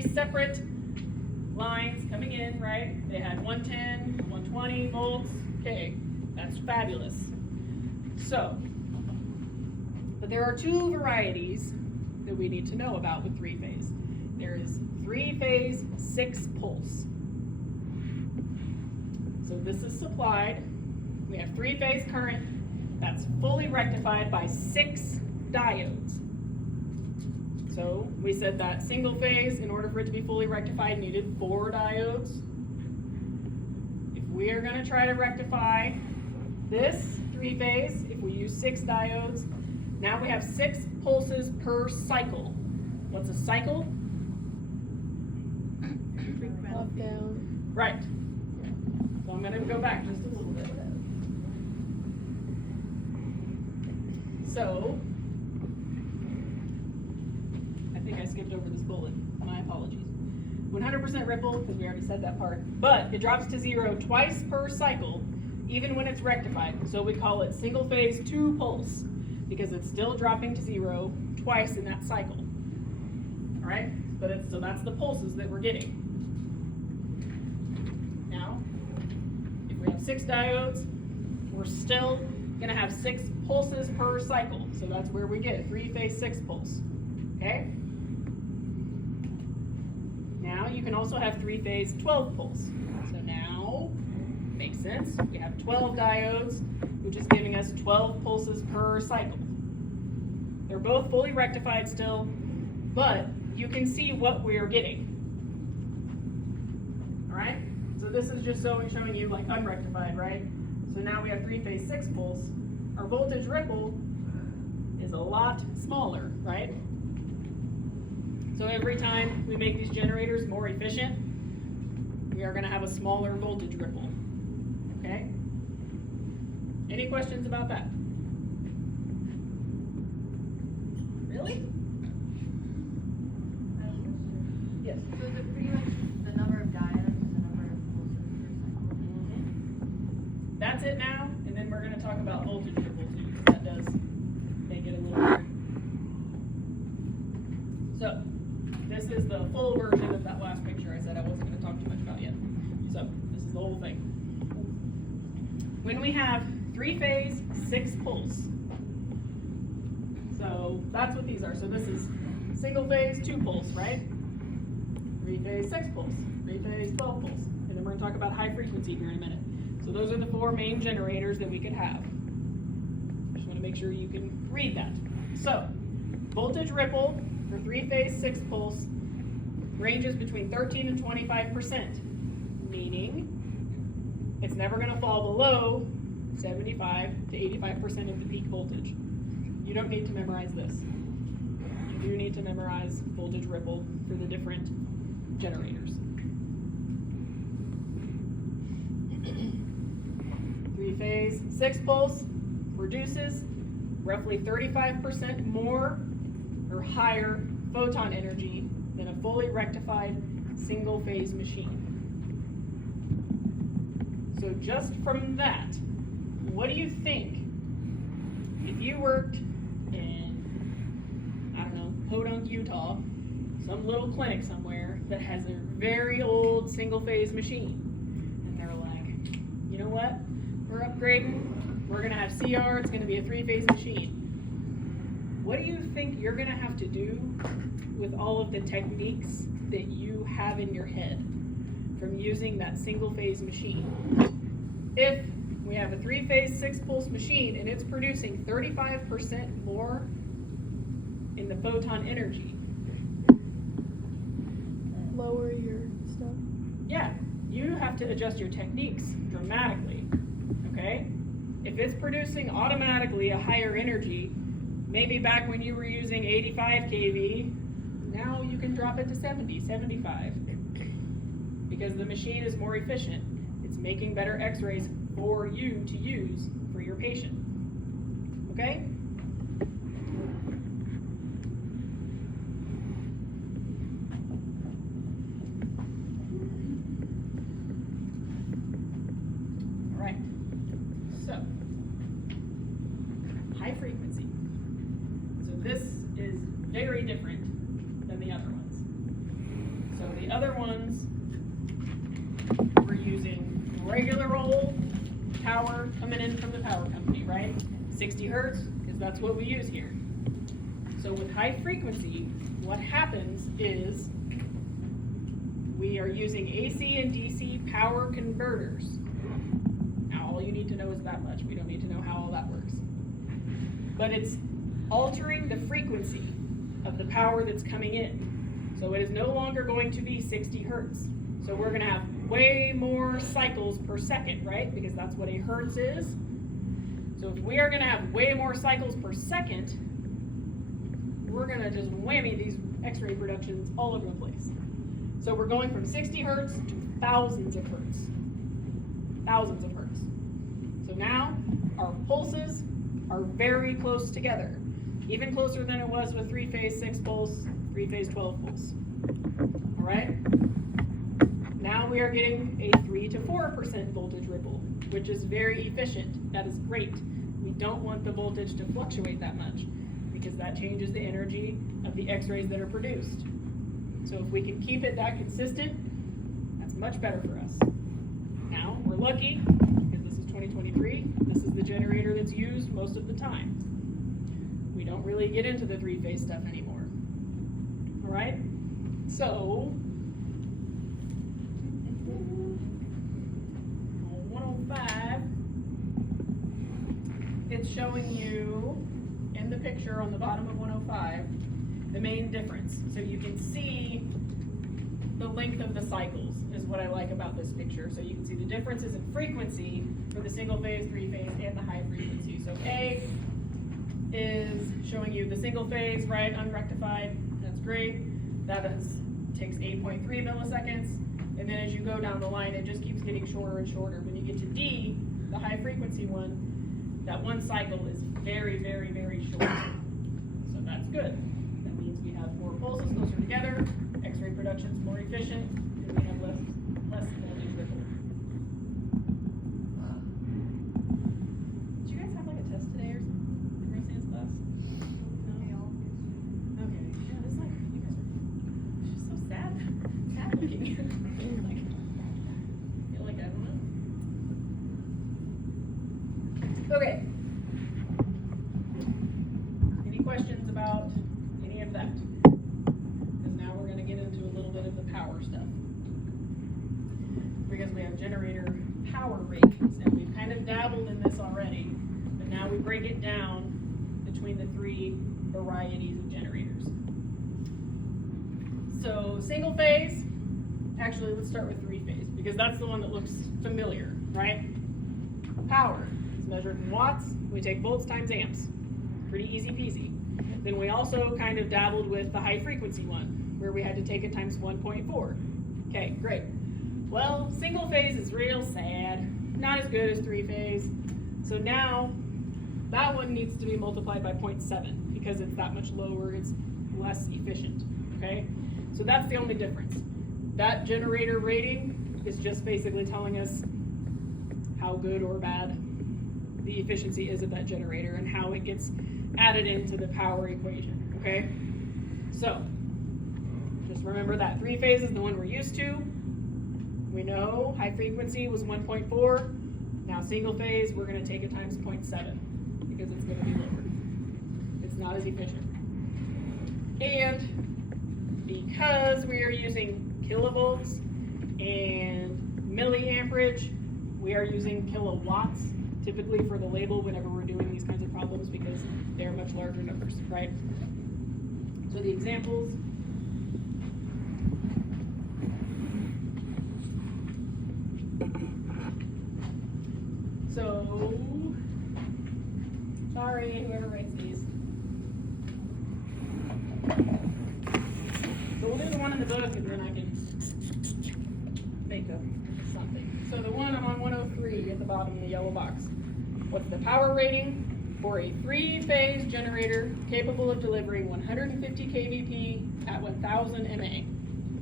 separate lines coming in, right? They had 110, 120 volts. Okay, that's fabulous. So, but there are 2 varieties that we need to know about with 3-phase. There is 3-phase 6-pulse. So this is supplied. We have 3-phase current that's fully rectified by 6 diodes. So we said that single phase, in order for it to be fully rectified, needed 4 diodes. If we are going to try to rectify this 3-phase, if we use 6 diodes, now we have 6 pulses per cycle. What's a cycle? Up, down. Right. So I'm going to go back just a little bit. So, I think I skipped over this bullet. My apologies. 100% ripple, because we already said that part. But it drops to 0 twice per cycle, even when it's rectified. So we call it single phase 2-pulse, because it's still dropping to 0 twice in that cycle. All right? But so that's the pulses that we're getting. Now, if we have 6 diodes, we're still going to have 6 pulses per cycle. So that's where we get a 3-phase 6-pulse. Okay? Now you can also have 3-phase 12-pulse. So now, makes sense. We have 12 diodes, which is giving us 12 pulses per cycle. They're both fully rectified still, but you can see what we're getting. All right? So this is just showing you like unrectified, right? So now we have 3-phase 6-pulse. Our voltage ripple is a lot smaller, right? So every time we make these generators more efficient, we are going to have a smaller voltage ripple. Okay? Any questions about that? Really? Yes. So is it pretty much the number of diodes and the number of pulses per cycle? That's it now, and then we're going to talk about voltage ripple too, because that does make it a little weird. So, this is the full version of that last picture I said I wasn't going to talk too much about yet. So, this is the whole thing. When we have 3-phase, 6-pulse. So that's what these are. So this is single phase, 2-pulse, right? 3-phase, 6-pulse, 3-phase, 12-pulse. And then we're gonna talk about high frequency here in a minute. So those are the 4 main generators that we could have. Just wanna make sure you can read that. So, voltage ripple for 3-phase, 6-pulse ranges between 13 and 25%, meaning it's never gonna fall below 75 to 85% of the peak voltage. You don't need to memorize this. You do need to memorize voltage ripple for the different generators. 3-phase, 6-pulse produces roughly 35% more or higher photon energy than a fully rectified single-phase machine. So just from that, what do you think if you worked in, I don't know, Podunk, Utah, some little clinic somewhere that has a very old single-phase machine, and they're like, you know what, we're upgrading, we're gonna have CR, it's gonna be a 3-phase machine. What do you think you're gonna have to do with all of the techniques that you have in your head from using that single-phase machine? If we have a 3-phase, 6-pulse machine and it's producing 35% more in the photon energy. Lower your stuff. Yeah, you have to adjust your techniques dramatically, okay? If it's producing automatically a higher energy, maybe back when you were using 85 kV, now you can drop it to 70, 75. Because the machine is more efficient. It's making better x-rays for you to use for your patient, okay? All right, so, high frequency. So this is very different than the other ones. So the other ones, we're using regular old power coming in from the power company, right? 60 hertz, because that's what we use here. So with high frequency, what happens is we are using AC and DC power converters. Now all you need to know is that much. We don't need to know how all that works. But it's altering the frequency of the power that's coming in. So it is no longer going to be 60 hertz. So we're gonna have way more cycles per second, right? Because that's what a hertz is. So if we are gonna have way more cycles per second, we're gonna just whammy these X-ray productions all over the place. So we're going from 60 hertz to thousands of hertz. Thousands of hertz. So now our pulses are very close together. Even closer than it was with 3-phase 6-pulse, 3-phase 12-pulse. All right? Now we are getting a 3 to 4% voltage ripple, which is very efficient. That is great. We don't want the voltage to fluctuate that much because that changes the energy of the X-rays that are produced. So if we can keep it that consistent, that's much better for us. Now, we're lucky because this is 2023. This is the generator that's used most of the time. We don't really get into the 3-phase stuff anymore. All right? So, 105, it's showing you in the picture on the bottom of 105 the main difference. So you can see the length of the cycles is what I like about this picture. So you can see the differences in frequency for the single phase, 3-phase, and the high frequency. So A is showing you the single phase, right, unrectified. That's great. That takes 8.3 milliseconds. And then as you go down the line, it just keeps getting shorter and shorter. When you get to D, the high frequency one, that one cycle is very, very, very short. So that's good. That means we have more pulses closer together, X-ray production's more efficient, and we have less voltage ripple. Did you guys have like a test today or something in Roseanne's class? No. Okay. Yeah, it's like you guys are just so sad looking. Like, I feel like I don't know. Okay. Any questions about any of that? Because now we're gonna get into a little bit of the power stuff. Because we have generator power ratings, and we've kind of dabbled in this already, but now we break it down between the three varieties of generators. So single phase, actually let's start with three phase, because that's the one that looks familiar, right? Power is measured in watts, we take volts times amps. Pretty easy peasy. Then we also kind of dabbled with the high frequency one, where we had to take it times 1.4. Okay, great. Well, single phase is real sad, not as good as three phase. So now, that one needs to be multiplied by 0.7, because it's that much lower, it's less efficient, okay? So that's the only difference. That generator rating is just basically telling us how good or bad the efficiency is of that generator and how it gets added into the power equation, okay? So, just remember that three phase is the one we're used to. We know high frequency was 1.4. Now single phase, we're gonna take it times 0.7 because it's gonna be lower. It's not as efficient. And because we are using kilovolts and milliamperage, we are using kilowatts typically for the label whenever we're doing these kinds of problems because they're much larger numbers, right? So the examples. So, sorry, whoever writes these. So we'll do the one in the book and then I can make up something. So the one I'm on 103 at the bottom of the yellow box. What's the power rating for a three-phase generator capable of delivering 150 kVp at 1000 mA?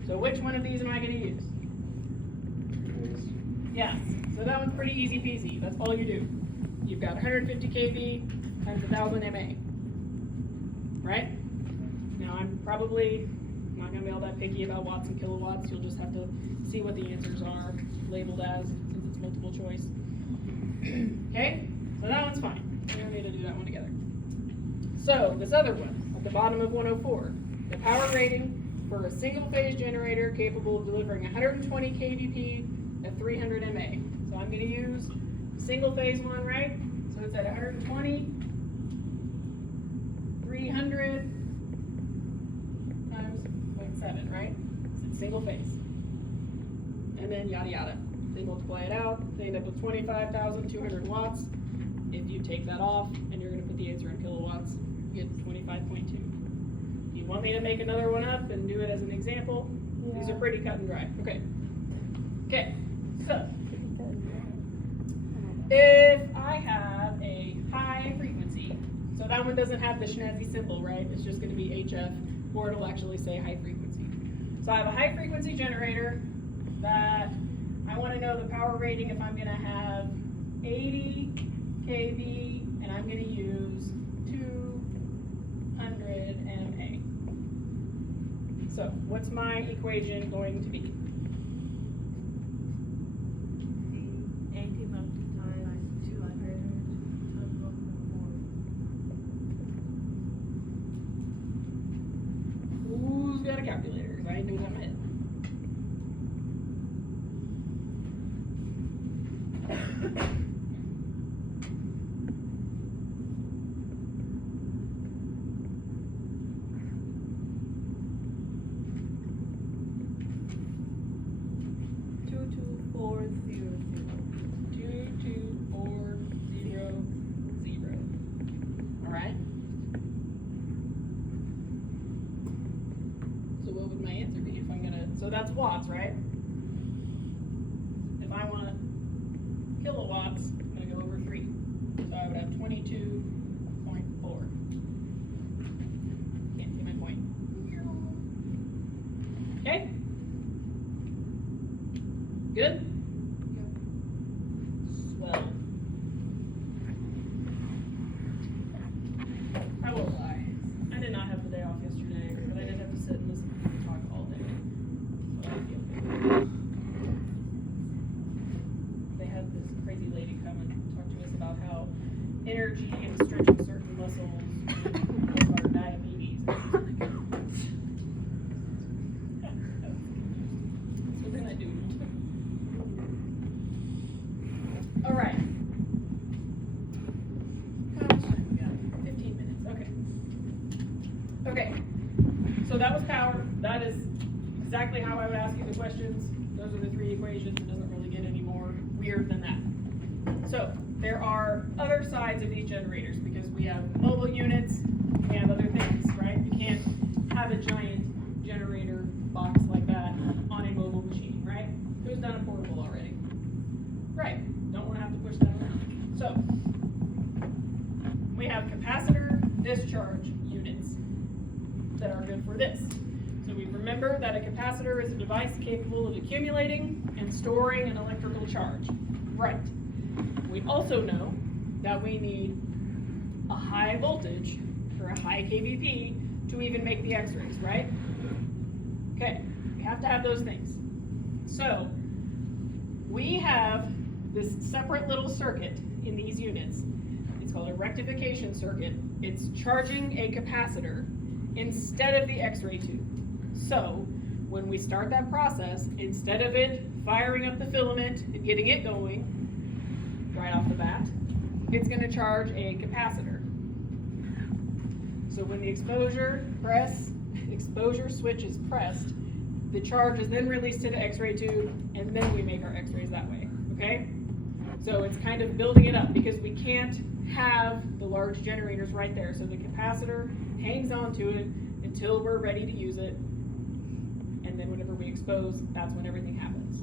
So which one of these am I going to use? Yes. So that one's pretty easy peasy. That's all you do. You've got 150 kV times 1000 mA. Right? Now I'm probably not going to be all that picky about watts and kilowatts. You'll just have to see what the answers are labeled as since it's multiple choice. Okay? So that one's fine. We don't need to do that one together. So this other one at the bottom of 104. The power rating for a single phase generator capable of delivering 120 kVp at 300 mA. So I'm going to use single phase one, right? So it's at 120, 300 times 0.7, right? So it's single phase. And then yada yada. They multiply it out, they end up with 25,200 watts. If you take that off and you're going to put the answer in kilowatts, you get 25.2. If you want me to make another one up and do it as an example, these are pretty cut and dry. Okay. Okay, so if I have a high frequency, so that one doesn't have the schnazzy symbol, right? It's just going to be HF, or it'll actually say high frequency. So I have a high frequency generator that I want to know the power rating if I'm going to have 80 kV and I'm going to use 200 mA. So what's my equation going to be? 80 multiplied by 200 times 1.4. Who's got a calculator? Because I ain't doing that in my head. Alright. So what would my answer be if I'm gonna, so that's watts, right? If I want kilowatts, I'm gonna go over 3. So I would have 22.4. Can't see my point. Okay? Good? Swell. I won't lie. I did not have the day off yesterday, but I did have to sit and listen to people talk all day. So I feel good. They had this crazy lady come and talk to us about how energy and stretching certain muscles or diabetes. So then I do. All right. How much time we got? 15 minutes. Okay. Okay. So that was power. That is exactly how I would ask you the questions. Those are the three equations. It doesn't really get any more weird than that. So there are other sides of these generators because we have mobile units, we have other things, right? You can't have a giant generator box like that on a mobile machine, right? Who's done a portable already? Right, don't want to have to push that around. So we have capacitor discharge units that are good for this. So we remember that a capacitor is a device capable of accumulating and storing an electrical charge. Right. We also know that we need a high voltage or a high kVp to even make the x-rays, right? Okay, we have to have those things. So we have this separate little circuit in these units. It's called a rectification circuit. It's charging a capacitor instead of the x-ray tube. So when we start that process, instead of it firing up the filament and getting it going right off the bat, it's going to charge a capacitor. So when the exposure switch is pressed, the charge is then released to the x-ray tube, and then we make our x-rays that way, okay? So it's kind of building it up because we can't have the large generators right there. So the capacitor hangs on to it until we're ready to use it, and then whenever we expose, that's when everything happens,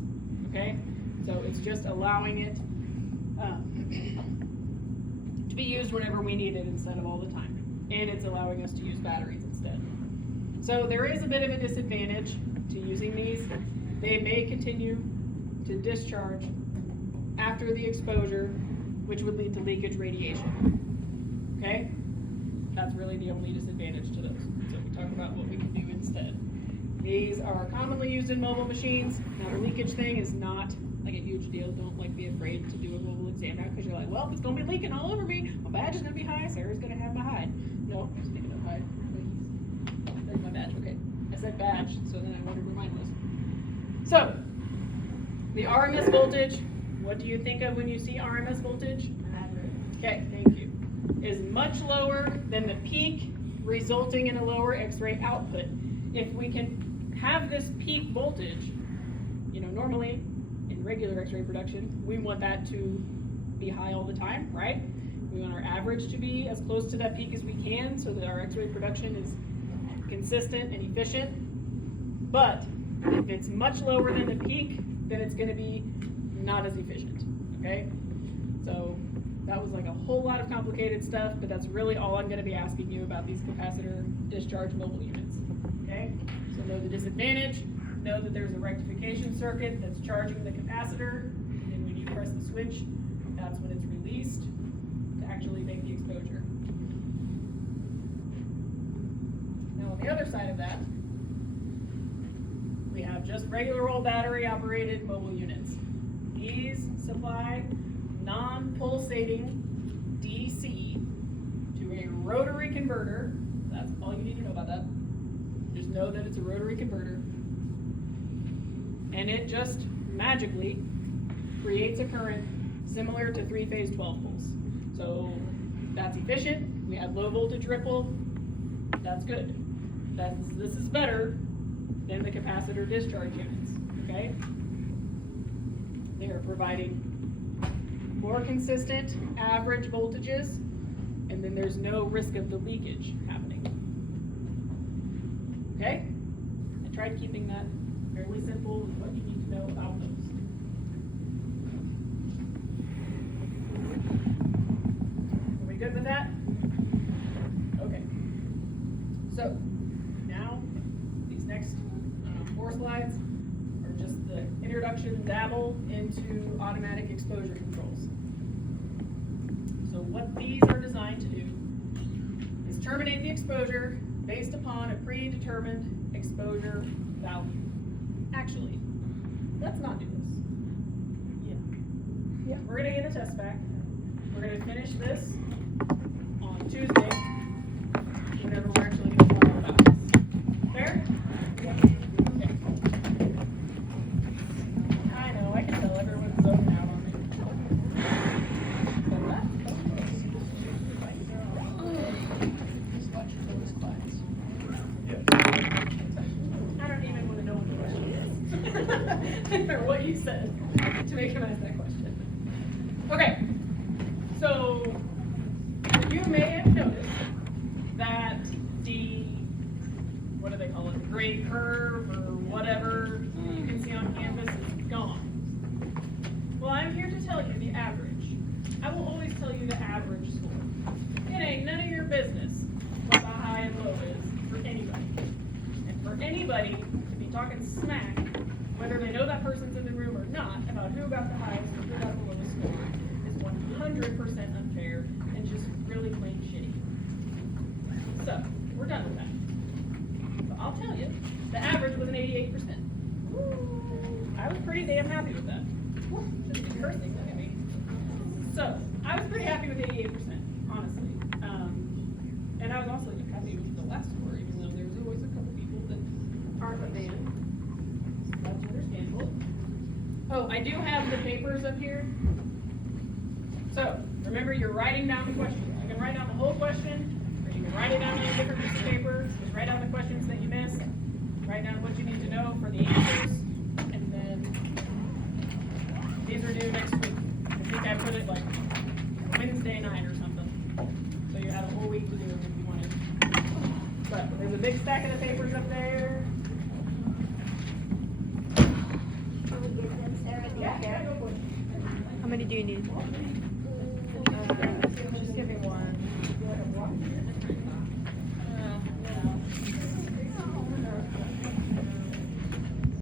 okay? So it's just allowing it to be used whenever we need it instead of all the time. And it's allowing us to use batteries instead. So there is a bit of a disadvantage to using these. They may continue to discharge after the exposure, which would lead to leakage radiation. Okay? That's really the only disadvantage to those. So we talk about what we can do instead. These are commonly used in mobile machines. Now the leakage thing is not like a huge deal. Don't be afraid to do a mobile exam now because you're like, well, if it's gonna be leaking all over me, my badge is gonna be high, Sarah's gonna have my hide. No, speaking of hide, there's my badge, okay. I said badge, so then I wondered where mine was. So, the RMS voltage, what do you think of when you see RMS voltage? Okay, thank you. Is much lower than the peak, resulting in a lower X-ray output. If we can have this peak voltage, normally in regular X-ray production, we want that to be high all the time, right? We want our average to be as close to that peak as we can so that our X-ray production is consistent and efficient. But if it's much lower than the peak, then it's going to be not as efficient, okay? So that was like a whole lot of complicated stuff, but that's really all I'm going to be asking you about these capacitor discharge mobile units, okay? So know the disadvantage, know that there's a rectification circuit that's charging the capacitor, and when you press the switch, that's when it's released to actually make the exposure. Now on the other side of that, we have just regular old battery operated mobile units. These supply non-pulsating DC to a rotary converter. That's all you need to know about that. Just know that it's a rotary converter. And it just magically creates a current similar to 3-phase 12 poles. So that's efficient. We have low voltage ripple. That's good. This is better than the capacitor discharge units, okay? They are providing more consistent average voltages, and then there's no risk of the leakage happening. Okay? I tried keeping that fairly simple with what you need to know about those. Are we good with that? Okay. So, now, these next 4 slides are just the introduction dabble into automatic exposure controls. So what these are designed to do is terminate the exposure based upon a predetermined exposure value. Actually, let's not do this. Yeah. We're gonna get a test back. We're gonna finish this on Tuesday, whenever we're actually going to file the ballots. Fair? Okay. I know, I can tell everyone's zoning out on me. But I don't even want to know what the question is. Or what you said to make him ask that question. Okay, so you may have noticed that the, what do they call it, the grade curve or whatever you can see on canvas is gone. Well, I'm here to tell you the average. I will always tell you the average score. It ain't none of your business what the high and low is for anybody. And for anybody to be talking smack, whether they know that person's in the room or not, about who got the highest or who got the lowest score, is 100% unfair and just really plain shitty. So, we're done with that. So I'll tell you, the average was an 88%. I was pretty damn happy with that. Just be cursing, look at me. So, I was pretty happy with 88%, honestly. And I was also happy with the last score, even though there's always a couple people that aren't a fan. That's understandable. Oh, I do have the papers up here. So, remember, you're writing down the question. You can write down the whole question, or you can write it down on a different piece of paper. Just write down the questions that you missed. Write down what you need to know for the answers. And then, these are due next week. I think I put it like Wednesday night or something. So you had a whole week to do it if you wanted. But there's a big stack of the papers up there. Can we get them, Sarah? Yeah, go for it. How many do you need?